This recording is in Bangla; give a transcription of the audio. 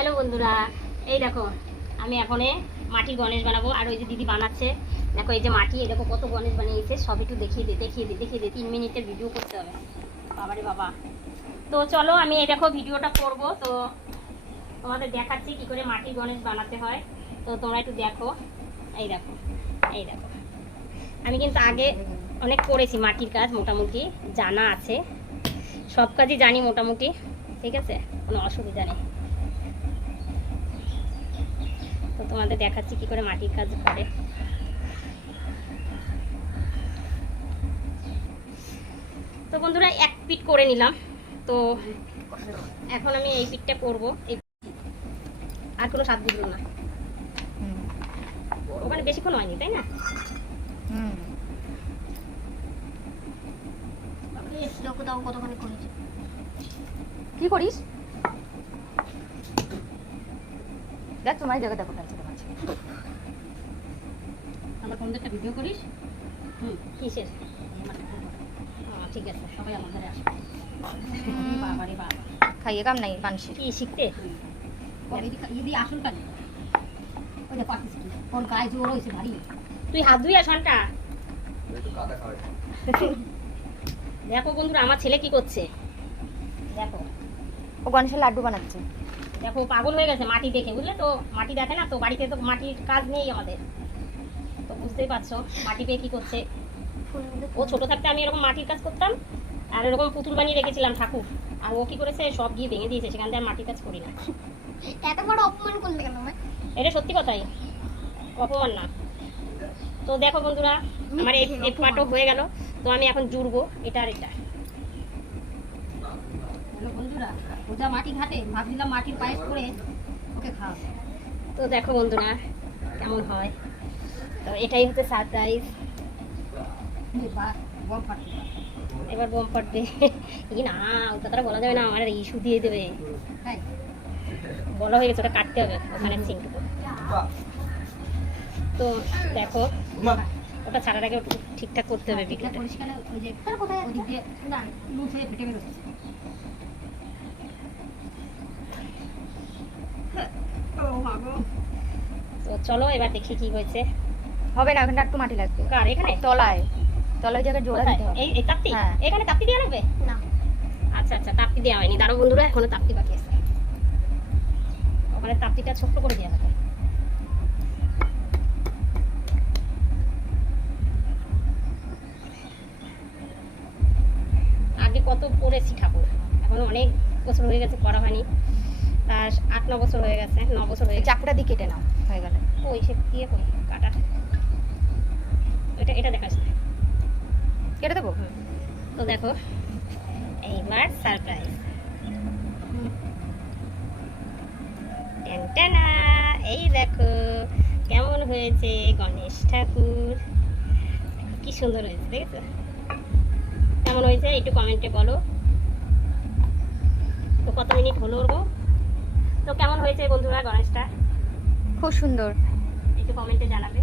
হ্যালো বন্ধুরা, এই দেখো আমি এখন মাটির গণেশ বানাবো। আর ওই যে দিদি বানাচ্ছে, দেখো এই যে মাটি, এই দেখো কত গণেশ বানিয়েছে। সব একটু দেখিয়ে দে 3 মিনিটের ভিডিও করতে হবে। বাবারে বাবা। তো চলো আমি এই দেখো ভিডিওটা করব। তো তোমাদের দেখাচ্ছি কি করে মাটির গণেশ বানাতে হয়। তো তোমরা একটু দেখো। এই দেখো এই দেখো, আমি কিন্তু আগে অনেক করেছি মাটির কাজ, মোটামুটি জানা আছে, সব কাজই জানি মোটামুটি, ঠিক আছে, কোনো অসুবিধা নেই। তো তোমাদের দেখাচ্ছি কি করে মাটির কাজ করে। তো বন্ধুরা এক পিঠ করে নিলাম। তো এখন আমি এই পিঠটা করব। আর কোনো স্বাদ বুঝলো না, ওখানে বেশিক্ষণ হয়নি তাই না? কি করিস? দেখ তোমার জায়গা দেখো, আমরা কোন একটা ভিডিও করিস? কিসের? ঠিক আছে, সবাই আমার ঘরে আসবে। বাবারে বাবা, খাইয়ে কাম নাই মানুষের। কি শিখতে দিদি আসল কাজ। ওই যে পাকিস কোন গায়ে জোর হয়েছে ভারী। তুই হাত ধুই আসানটা। দেখো বন্ধুরা আমার ছেলে কি করছে, দেখো ও গণেশের লাড্ডু বানাচ্ছে। দেখো পাগল হয়ে গেছে মাটি দেখে, বুঝলে তো? মাটি দেখে না তো, বাড়িতে তো মাটির কাজ নেই আমাদের, তো বুঝতেই পারছো মাটি পেয়ে কি করছে। ও ছোট থাকতে আমি এরকম মাটির কাজ করতাম, আর এরকম পুতুল বানিয়ে রেখেছিলাম ঠাকুর, আর ও কি করেছে সব গিয়ে ভেঙে দিয়েছে, সেখান থেকে মাটির কাজ করি না। এত বড় অপমান করলে কেন? এটা সত্যি কথাই, অপমান না। তো দেখো বন্ধুরা আমার এই পাটও হয়ে গেল। তো আমি এখন জুড়বো এটা আর এটা। বন্ধুরা ওটা মাটি ঘাটে, ভাবছিলাম মাটির পায়েস করে ওকে খাওয়া। তো দেখো বন্ধুরা কেমন হয়। তো এটাই হচ্ছে সারপ্রাইজ। এবার বোম ফাটবে। ই না, ওটা তারা বলা যাবে না, আমার ইস্যু দিয়ে দেবে। বলা হয়ে গেছে, ওটা কাটতে হবে ওখানে সিঙ্কটুকু। তো দেখো ওটা ছাড়ার আগে ঠিকঠাক করতে হবে ভিডিওটা। তো চলো এবার দেখি কি হয়েছে। হবে না, ওখানে একটু মাটি লাগবে। কার এখানে? তলায় তলায় জায়গায় জোড়া দিতে হবে। এই তাপ্তি? হ্যাঁ। এখানে তাপ্তি দেওয়া লাগবে না। আচ্ছা আচ্ছা, তাপ্তি দেওয়া হয়নি, দাঁড়ো বন্ধুরা এখনো তাপ্তি বাকি আছে। ওখানে তাপ্তিটা ছোট্ট করে দেওয়া হবে। আগে কত পড়েছি ঠাকুর, এখন অনেক বছর হয়ে গেছে করা হয়নি, তার 8-9 বছর হয়ে গেছে, 9 বছর হয়ে গেছে। চাকুটা দিয়ে কেটে নাও, হয়ে গেল। ওই সে দিয়ে কই কাটা, এটা দেখাস না, কেটে দেবো। তো দেখো এইবার সারপ্রাইজ। টানা, এই দেখো কেমন হয়েছে গণেশ ঠাকুর, কি সুন্দর হয়েছে, দেখেছো? কেমন হয়েছে একটু কমেন্টে বলো। তো কত মিনিট হলো ওরকম? তো কেমন হয়েছে বন্ধুরা গণেশটা? খুব সুন্দর। একটু কমেন্টে জানাবে।